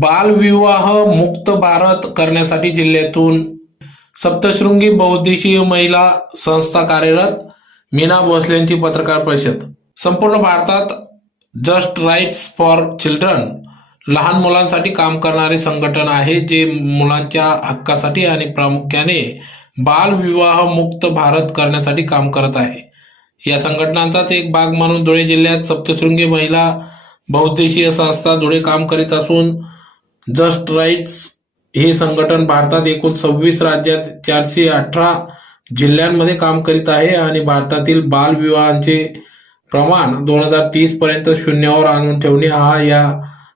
बालविवाह मुक्त भारत करण्यासाठी जिल्ह्यातून सप्तशृंगी बहुद्देशीय महिला संस्था कार्यरत मीना भोसलेंची पत्रकार परिषद. संपूर्ण भारतात जस्ट राईट्स फॉर चिल्ड्रन लहान मुलांसाठी काम करणारे संघटन आहे जे मुलांच्या हक्कासाठी आणि प्रामुख्याने बालविवाह मुक्त भारत करण्यासाठी काम करत आहे. या संघटनांचाच एक भाग म्हणून धुळे जिल्ह्यात सप्तशृंगी महिला बहुद्देशीय संस्था धुळे काम करीत असून जस्ट राईट्स हे संघटन भारतात एकूण सव्वीस राज्यात चारशे अठरा जिल्ह्यांमध्ये काम करीत आहे आणि भारतातील बालविवाहांचे प्रमाण दोन हजार तीस पर्यंत शून्यावर आणून ठेवणे हा या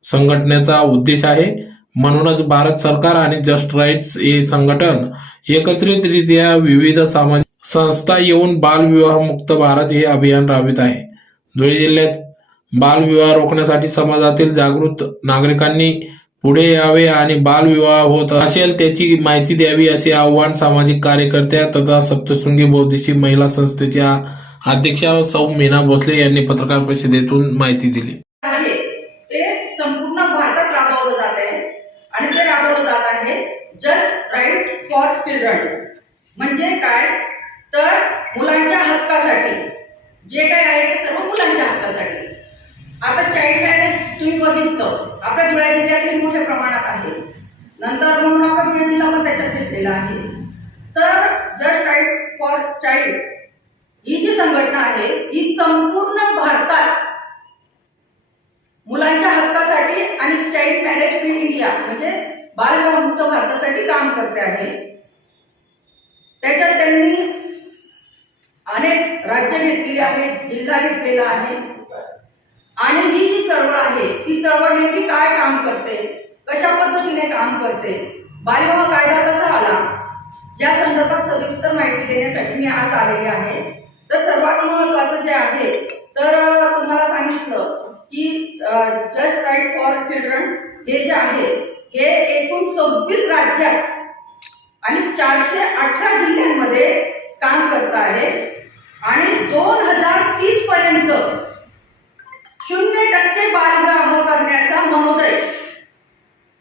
संघटनेचा उद्देश आहे. म्हणूनच भारत सरकार आणि जस्ट राईट्स हे संघटन एकत्रितरित्या विविध सामाजिक संस्था येऊन बालविवाह मुक्त भारत हे अभियान राबवित आहे. धुळे जिल्ह्यात बालविवाह रोखण्यासाठी समाजातील जागृत नागरिकांनी पुढे यावे आणि बालविवाह होत असेल त्याची माहिती द्यावी असे आव्हान सामाजिक कार्यकर्त्या तथा सप्तशृंगी बौद्धिशी महिला संस्थेच्या अध्यक्षा सौ मीना भोसले यांनी पत्रकार परिषदेतून माहिती दिली. ते संपूर्ण भारतात राबवलं जात आहे. आणि ते राबवलं जात आहे जस्ट राईट फॉर चिल्ड्रन म्हणजे काय? तर मुलांच्या हक्कासाठी. जे काय आहे ते सर्व मुलांच्या हक्कासाठी. आता तुम्ही बघितलं. आपल्या धुळे जिल्ह्यातही मोठ्या प्रमाणात आहे. नंतर म्हणून आपण धुळे जिल्हा पण त्याच्यात घेतलेला आहे. तर जस्ट राईट फॉर चाइल्ड ही जी संघटना आहे ही संपूर्ण भारतात मुलांच्या हक्कासाठी आणि चाइल्ड मॅरेज फ्री इंडिया म्हणजे बालविवाहमुक्त भारतासाठी काम करते आहे. त्याच्यात त्यांनी अनेक राज्य घेतलेली आहेत जिल्हा घेतलेला आहे. आणि ही जी चळवळ आहे ती चळवळ नेमकी काय काम करते? कशा पद्धतीने काम करते? बालविवाह कायदा कसा आला? या संदर्भात सविस्तर माहिती देण्यासाठी मी आज आलेली आहे. तर सर्वात महत्वाचं जे आहे तर तुम्हाला सांगितलं की जस्ट राईट फॉर चिल्ड्रन हे जे आहे हे एकूण सव्वीस राज्यात आणि चारशे अठरा जिल्ह्यांमध्ये काम करत आहे. आणि दोन हजार तीस पर्यंत शून्य टक्के बालविवाह करण्याचा मनोदय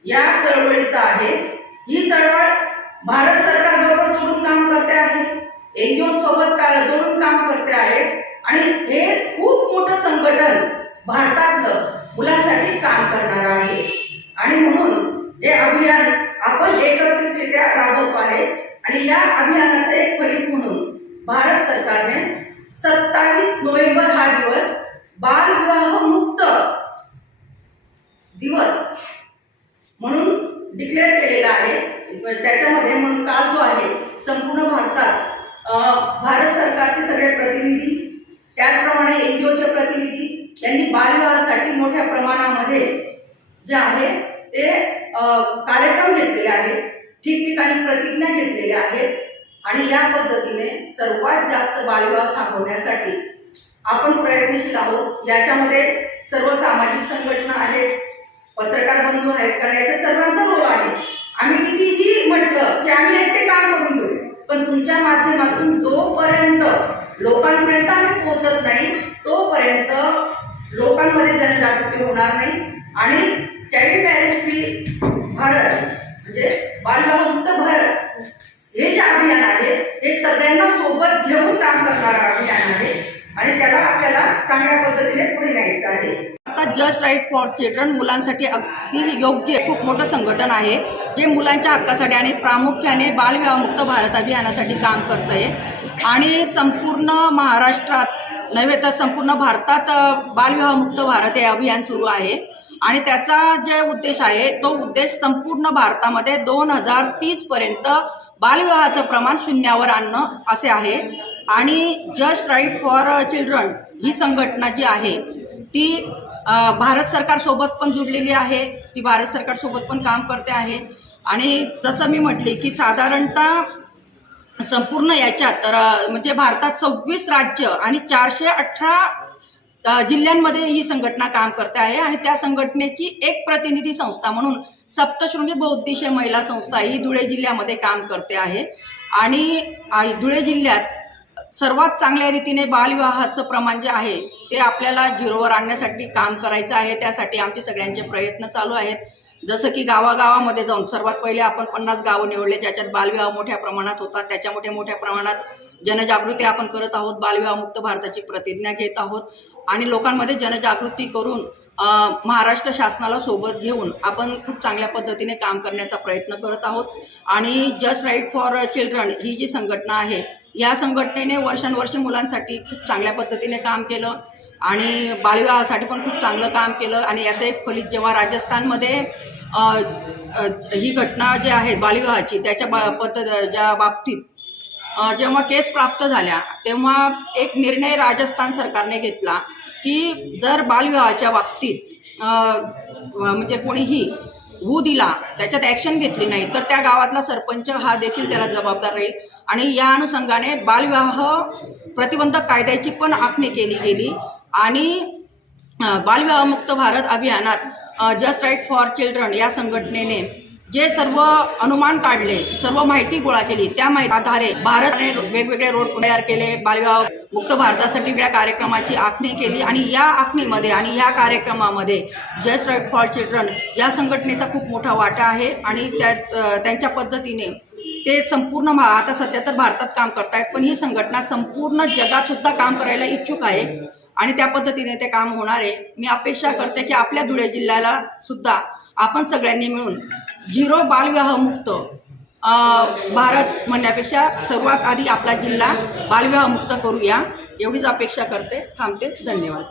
या चळवळीचा आहे. ही चळवळ भारत सरकारबरोबर जोडून काम करते आहे. एनजीओ सोबत जोडून काम करते आहे. आणि हे खूप मोठं संघटन भारतातलं मुलांसाठी काम करणार आहे. आणि म्हणून हे अभियान आपण एकत्रितरित्या राबवत आहे. आणि या अभियानाचं एक फलित म्हणून भारत सरकारने सत्तावीस नोव्हेंबर हा दिवस बालविवाह मुक्त दिवस म्हणून डिक्लेअर केलेला आहे. त्याच्यामध्ये म्हणून काल जो आहे संपूर्ण भारतात भारत सरकारचे सगळे प्रतिनिधी त्याचप्रमाणे एन जी ओचे प्रतिनिधी यांनी बालविवाहासाठी मोठ्या प्रमाणामध्ये जे आहे ते कार्यक्रम घेतलेले आहेत. ठिकठिकाणी प्रतिज्ञा घेतलेल्या आहेत. आणि या पद्धतीने सर्वात जास्त बालविवाह थांबवण्यासाठी आपण प्रयत्नशील आहोत. याच्यामध्ये सर्व सामाजिक संघटना आहेत पत्रकार बंधू आहेत कारण याच्या सर्वांचा रोल आहे. आम्ही कितीही म्हटलं की आम्ही एकटे काम करून घेऊ पण तुमच्या माध्यमातून जोपर्यंत लोकांपर्यंत आम्ही पोहोचत नाही तोपर्यंत लोकांमध्ये जनजागृती होणार नाही आणि चाइल्ड मॅरेज फ्री भारत म्हणजे बालविवाहमुक्त भारत हे जे अभियान आहे हे सगळ्यांना सोबत घेऊन काम करणारं अभियान आहे आणि त्याला आपल्याला चांगल्या पद्धतीने पुढे न्यायचं आहे. आता जस्ट राईट फॉर चिल्ड्रन मुलांसाठी अगदी योग्य खूप मोठं संघटन आहे जे मुलांच्या हक्कासाठी आणि प्रामुख्याने बालविवाहमुक्त भारत अभियानासाठी काम करत आहे आणि संपूर्ण महाराष्ट्रात नव्हे तर संपूर्ण भारतात बालविवाहमुक्त भारत हे अभियान सुरू आहे. आणि त्याचा जे उद्देश आहे तो उद्देश संपूर्ण भारतामध्ये दोन हजार तीसपर्यंत बालविवाहाचं प्रमाण शून्यावर आणणं असे आहे. आणि जस्ट राईट फॉर चिल्ड्रन ही संघटना जी आहे ती भारत सरकारसोबत पण जुडलेली आहे. ती भारत सरकारसोबत पण काम करते आहे. आणि जसं मी म्हटले की साधारणतः संपूर्ण याच्यात म्हणजे भारतात सव्वीस राज्य आणि चारशे अठरा जिल्ह्यांमध्ये ही संघटना काम करते आहे. आणि त्या संघटनेची एक प्रतिनिधी संस्था म्हणून सप्तशृंगी बौद्धिशीय महिला संस्था ही धुळे जिल्ह्यामध्ये काम करते आहे. आणि धुळे जिल्ह्यात सर्वात चांगल्या रीतीने बालविवाहाचं प्रमाण जे आहे ते आपल्याला झिरोवर आणण्यासाठी काम करायचं आहे. त्यासाठी आमचे सगळ्यांचे प्रयत्न चालू आहेत. जसं की गावागावामध्ये जाऊन सर्वात पहिले आपण पन्नास गावं निवडले ज्याच्यात बालविवाह मोठ्या प्रमाणात होता. त्याच्यामध्ये मोठ्या प्रमाणात जनजागृती आपण करत आहोत. बालविवाहमुक्त भारताची प्रतिज्ञा घेत आहोत. आणि लोकांमध्ये जनजागृती करून महाराष्ट्र शासनाला सोबत घेऊन आपण खूप चांगल्या पद्धतीने काम करण्याचा प्रयत्न करत आहोत. आणि जस्ट राईट फॉर चिल्ड्रन ही जी संघटना आहे या संघटनेने वर्षानुवर्षे मुलांसाठी खूप चांगल्या पद्धतीने काम केलं आणि बालविवाहासाठी पण खूप चांगलं काम केलं. आणि याचं एक फलित जेव्हा राजस्थानमध्ये ही घटना जी आहे बालविवाहाची त्याच्या बा पद्ध ज्या बाबतीत जेव्हा केस प्राप्त झाल्या तेव्हा एक निर्णय राजस्थान सरकारने घेतला की जर बालविवाहाच्या बाबतीत म्हणजे कोणीही होऊ दिला त्याच्यात ॲक्शन घेतली नाही तर त्या गावातला सरपंच हा देखील त्याला जबाबदार राहील. आणि या अनुषंगाने बालविवाह प्रतिबंधक कायद्याची पण आखणी केली गेली. आणि बालविवाहमुक्त भारत अभियानात जस्ट राईट फॉर चिल्ड्रन या संघटनेने जे सर्व अनुमान काढले सर्व माहिती गोळा केली त्या माहिती आधारे भारताने वेगवेगळे रोड तयार केले बालविवाह मुक्त भारतासाठी वेगळ्या कार्यक्रमाची आखणी केली आणि या आखणीमध्ये आणि या कार्यक्रमामध्ये जस्ट राईट फॉर चिल्ड्रन या संघटनेचा खूप मोठा वाटा आहे आणि त्यात त्यांच्या पद्धतीने ते संपूर्ण भा आता सध्या तर भारतात काम करतायत पण ही संघटना संपूर्ण जगात सुद्धा काम करायला इच्छुक आहे आणि त्या पद्धतीने ते काम होणार आहे. मी अपेक्षा करते की आपल्या धुळे जिल्ह्याला सुद्धा आपण सगळ्यांनी मिळून झिरो बालविवाहमुक्त भारत म्हणण्यापेक्षा सर्वात आधी आपला जिल्हा बालविवाहमुक्त करूया. एवढीच अपेक्षा करते. थांबते. धन्यवाद.